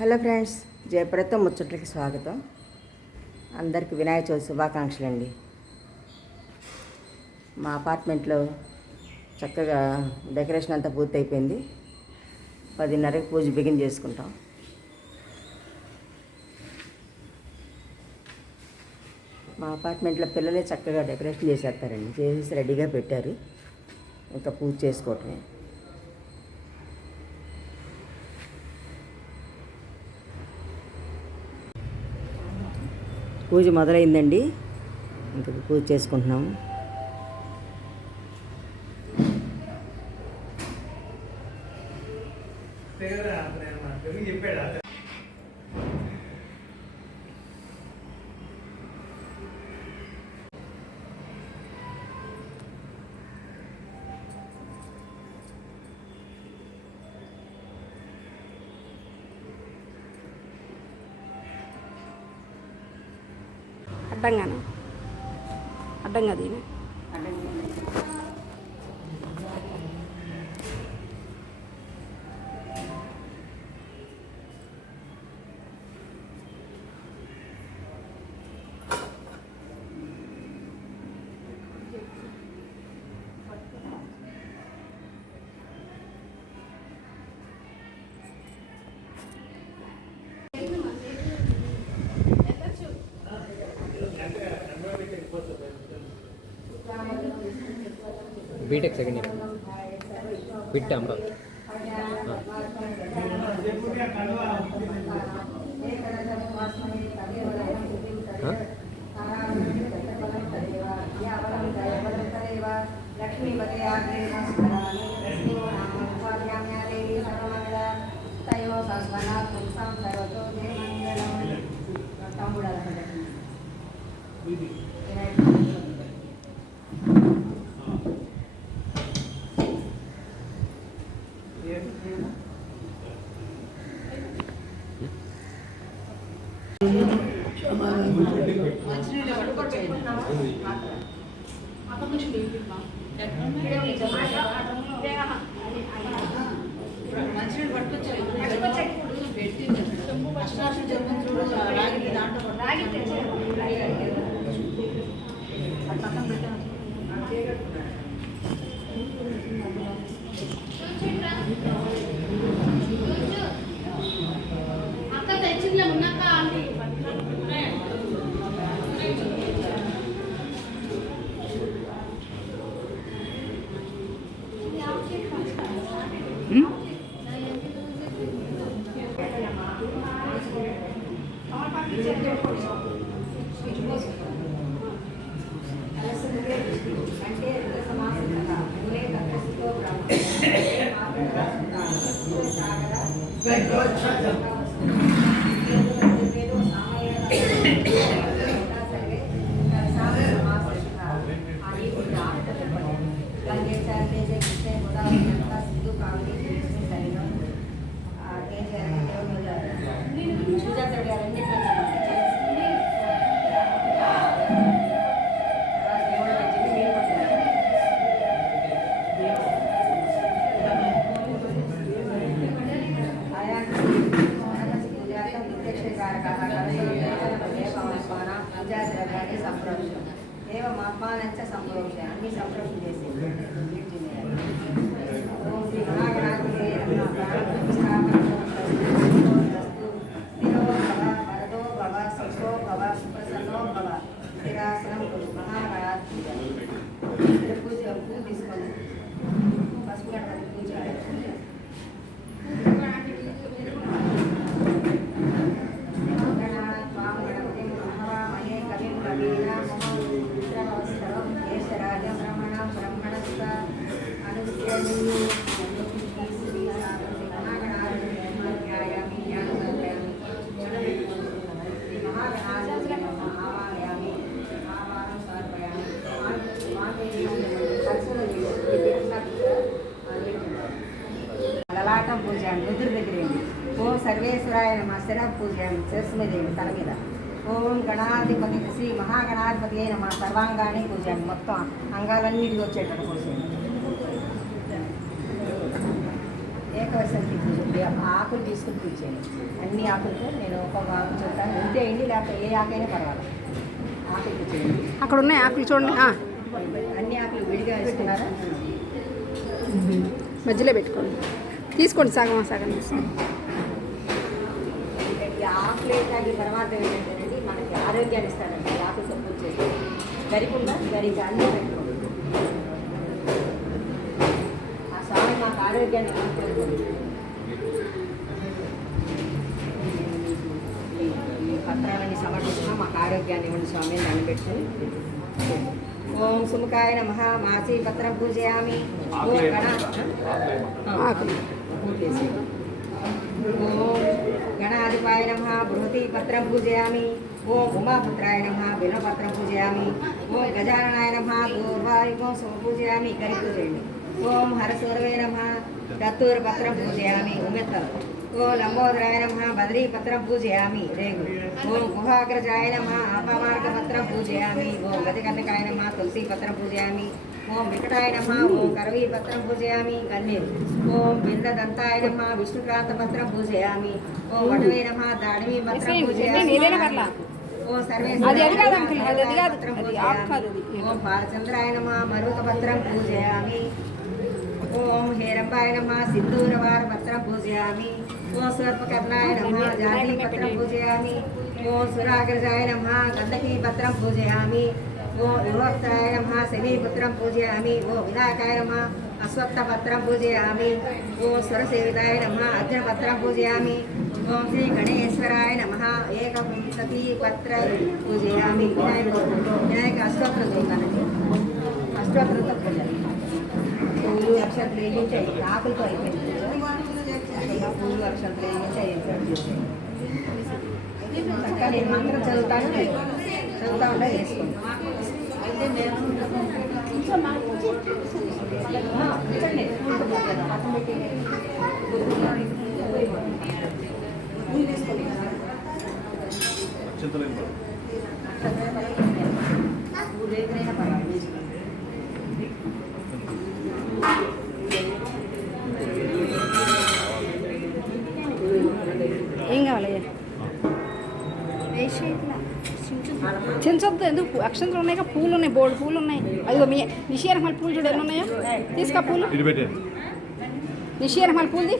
Hello friends, జయప్రదతో ముచ్చట్లకి స్వాగతం. అందరికీ వినాయక చవితి శుభాకాంక్షలు అండి. మా అపార్ట్మెంట్లో చక్కగా డెకరేషన్ అంతా పూర్తయిపోయింది. 10:30కి పూజ బిగిన్ చేసుకుంటాం. మా అపార్ట్మెంట్లో పిల్లలే చక్కగా డెకరేషన్ చేసేస్తారండి. చేసేసి రెడీగా పెట్టారు. ఇంకా పూజ చేసుకోవటమే. పూజ మొదలైందండి. ఇంకా పూజ చేసుకుంటున్నాము. అడ్డంగా దీని బీటెక్ సెకండ్ ఇయర్ బిట్ అమరావతి. అన్ని సంప్రోక్షణ చేసేది. పూజ తీసుకోండి. పసుపు గడపడి పూజ లలాటం పూజ నుదురు దగ్గరేంటి. ఓం సర్వేశ్వరాయ నమ శిర పూజ శిరస్సు మీద తల మీద. ఓం గణాధిపతి శ్రీ మహాగణాధిపతి అయిన మా సర్వాంగాన్ని పూజ మొత్తం అంగాలన్నిటికి వచ్చేటట్టు పూజ. ఏకవసంతి పూజ ఆకులు తీసుకుని పూజ చేయండి. అన్ని ఆకులతో నేను ఒక్కొక్క ఆకు చెప్తాను, ఉంటే వేయండి, లేకపోతే ఏ ఆకైనా పర్వాలేదు. ఆకులు పూజ చేయండి. అక్కడ ఉన్నాయి ఆకులు చూడండి. అన్ని ఆకులు విడిగా వేసుకున్నారా? మధ్యలో పెట్టుకోండి, తీసుకోండి సగం సగం తీసుకోండి. ఈ ఆకులు వేసాక తర్వాత ఏంటంటేనండి మనకి ఆరోగ్యాన్ని ఇస్తారండి. ఆకులతో పూజ చేస్తే గరికుండా గరిక అన్నీ పెట్టుకోండి. ఆ స్వామి మాకు ఆరోగ్యాన్ని కోరుకోండి. ఈ పత్రాలన్నీ సమర్పిస్తున్నాం, మాకు ఆరోగ్యాన్ని ఇవ్వండి స్వామి అని దండం పెట్టుకుని. ఓం సుముఖాయ నమః మాసి పత్రం పూజయామి. ఓం ఓం గణాధిపాయ నమః బృహతి పత్రం పూజయామి. ఓం ఉమాపుత్రాయ నమః బిల్వపత్రం పూజయామి. ఓం గజాననాయ నమః దూర్వారికం పూజయామి. కరి పూజయండి. ఓం హరసూరవే నమః దత్తూర పత్రం పూజయామి. ఉమెత్తలు. ఓం లంబోదరాయ నమః బద్రీ పత్రం పూజయామి. రేగు. ఓం గుహాగ్రజాయ నమః ఆపమార్గ పత్రం పూజయామి. ఓం గజకర్ణకాయ నమః తులసి పత్రం పూజయామి. ఓం వికటాయ నమః ఓం కరవీ పత్రం పూజయామి. కన్నేరు. ఓం బిందదంతాయ నమః విష్ణుక్రాంత పత్రం పూజయామి. ఓం వటవే నమః దాడిమీ పత్రం పూజయామి. ఓం సర్వే పత్రం పూజయామి. ఓం బాలచంద్రాయ నమః మరుక పత్రం పూజయామి. ఓం హేరంబాయ నమః సింధూరవార పత్రం పూజయామి. ఓం సర్పకర్ణాయ నమః జాతి పత్రం పూజయామి. ఓం సురాగ్రజాయ నమః గంధకీ పత్రం పూజయామి. ఓం విభక్తాయ నమః శమీపుత్రం పూజయామి. ఓం వినాయకాయ నమః అశ్వత్థ పత్రం పూజయామి. ఓం స్వరసేవితాయ నమః అర్జునపత్రం పూజయామి. ఓం శ్రీ గణేశ్వరాయ నమః ఏకవింశతి పత్ర పూజయామి. వినాయక అష్టోత్తరం చదువుతానండి. అష్టోత్తరంతో పూజ పూలు అక్షంతలు వేయించాయి. ఆకులతో అయిపోయింది పూలు అక్షంతలు వేయించాయి. చక్కగా నేను మంత్రం చదువుతాను, చదువుతా ఉంటే వేసుకోండి. ఊరేగినైనా పర్వాలేదు. ఏం కావాలి? చించొద్దు, ఎందుకు? అక్షంతలు ఉన్నాయి, పూలు ఉన్నాయి, బోర్డు పూలు ఉన్నాయి. అదిగో మీ నిషేరమల్ పూలు చూడు ఎన్ని ఉన్నాయో. తీసుకా పూలు. నిషేరమల్ పూలది,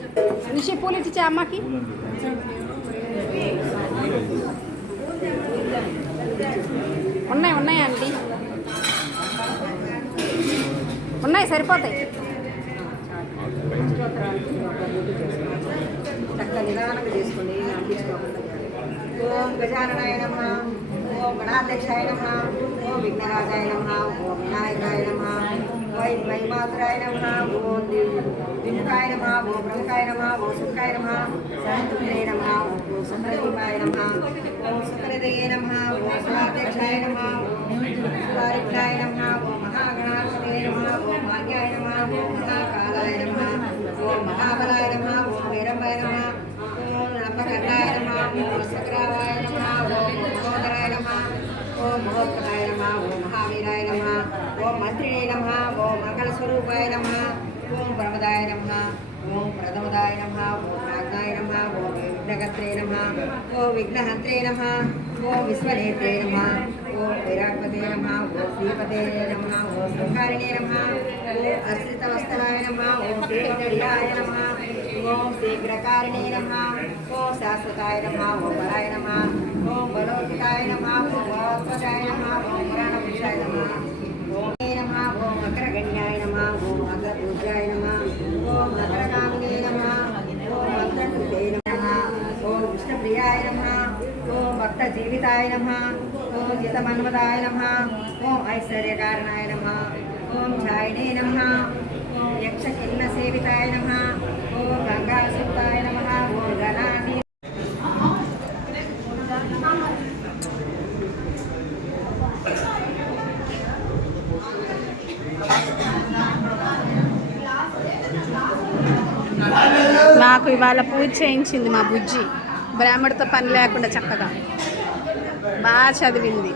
నిషే పూలు ఇచ్చా అమ్మకి. ఉన్నాయి ఉన్నాయి ఆంటీ, ఉన్నాయి, సరిపోతాయి. చక్కగా నిదానంగా చేసుకోండి. ఓం గజాననాయ నమః. ఓం గణాధ్యక్షాయ నమః. ఓం విఘ్నరాజాయ నమః. ఓం వినాయకాయ నమః. ఓం వైమాత్రాయ నమః. ఓం దిముఖాయ నమః. ఓం బ్రహ్మకాయ నమః. ఓం సుఖాయ నమః. సంతులే నమః. ఓం సుందరీపాయ నమః. ఓం సుకరదయే నమః. ఓం సురాధ్యక్షాయ నమః. ఓం సువారిఘ్నాయ నమః. ఓం మహాగణాధిపతయే నమః. ఓం భాగ్యాయ నమః. ఓం మహాకాలాయ నమః. ఓం మహాబలాయ నమః. ఓం వీరంబాయ నమః. ఓం లంబకర్ణాయ నమః. ఓం సక్రావాయ నమః. ఓం మహోదరాయ నమః. ఓం మహోత్కటాయ నమః. ఓం మహావీరాయ నమః. ఓం మంత్రిణే నమః. ఓం మంగళస్వరూపాయ నమః. ఓం ప్రమదాయ నమః. ఓం ప్రథమదాయ నమః. ఓం ప్రాజ్ఞాయ నమః. ఓం విఘ్నకర్త్రే నమః. ఓం విఘ్నహంత్రే నమః. ఓం విశ్వనేత్రే నమః. ఓం విరాట్పతే నమః. ఓం శ్రీపతే నమః. ఓం శృంగారిణే నమః. ఓం అశ్రితవస్తరాయ నమః. ఓం శ్రీగడియాయ నమః. ఓం శీఘ్రకారిణే నమః. ఓం శాశ్వతాయ నమః. ఓం బలాయ నమః. ఓం బలోత్కాయ నమః. ఓం బలోత్కటాయ నమః. ఓం పురాణపురుషాయ నమః. ఓం నమః. ఓం అగ్రగణ్యాయ నమః. ఓం అగ్రపూజ్యాయ నమః. ఓం అగ్రగామినే నమః. ఓం మంత్రకృతే నమః. ఓం విష్ణుప్రియాయ నమః. ఓం భక్త జీవితాయ నమః. ఓం జితమన్మదాయ నమః. ఓం ఐశ్వర్యకారణాయ నమః. ఓం ఛాయినే నమః. ఓం యక్షకిన్న సేవితాయ నమః. ఓం గంగాసుతాయ నమః. ఓం గణాధి నాకు ఇవాళ పూజ చేయించింది మా బుజ్జి. బ్రాహ్మడితో పని లేకుండా చక్కగా బాగా చదివింది.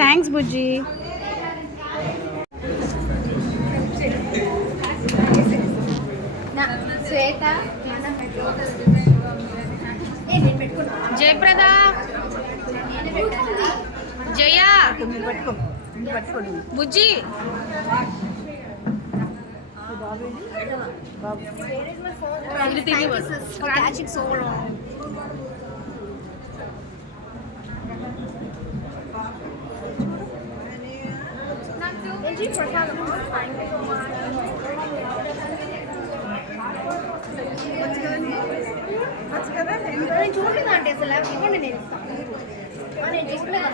థ్యాంక్స్ బుజ్జి. శ్వేత జయప్రద జయ బుజ్జి ఇది తిరిగి చూడలేదంటే అసలు ఇవ్వండి నేను ఇస్తాను నేను తీసుకోలేదు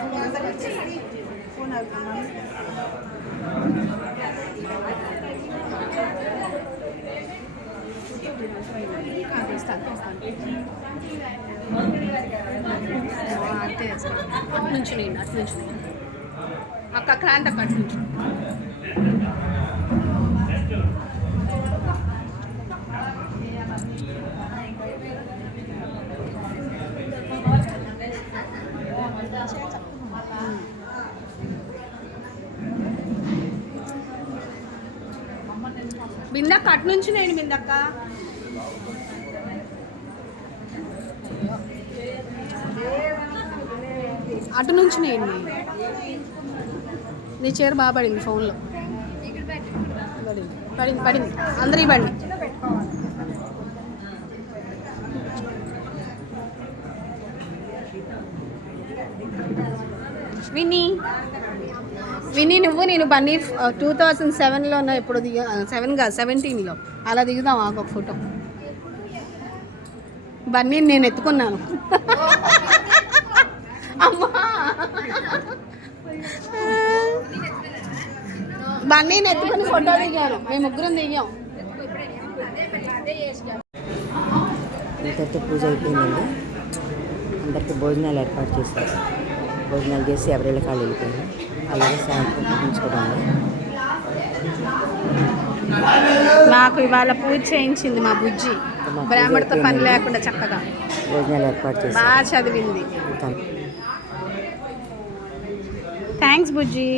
అటు నుంచి నేను అక్క క్రాంతి అక్క అటు నుంచి బిందక్క అటు నుంచి నేను బిందక్క అటు నుంచి నేను నీ చీర బాగా పడింది ఫోన్లో పడింది పడింది అందరి పడింది విన్నీ నువ్వు నేను బన్నీ 2007లో ఎప్పుడు 7 కాదు 17లో అలా దిగుదాం ఒక ఫోటో బన్నీని నేను ఎత్తుకున్నాను అమ్మా బన్నీని ఎత్తుకుని ఫోటో దిగాను మేము ముగ్గురం దిగాం ఇంతటితో పూజ అయిపోయిందండి. అందరికీ భోజనాలు ఏర్పాటు చేశారు. భోజనాలు చేసి ఎవరి కాళ్ళు వెళ్ళిపోయారు. అలాగే సాయంత్రం పూజించుకోవడం. నాకు ఇవాళ పూజ చేయించింది మా బుజ్జి బ్రాహ్మణతో పని లేకుండా చక్కగా భోజనాలు ఏర్పాటు చేసి బాగా చదివింది. థ్యాంక్స్ బుజ్జి.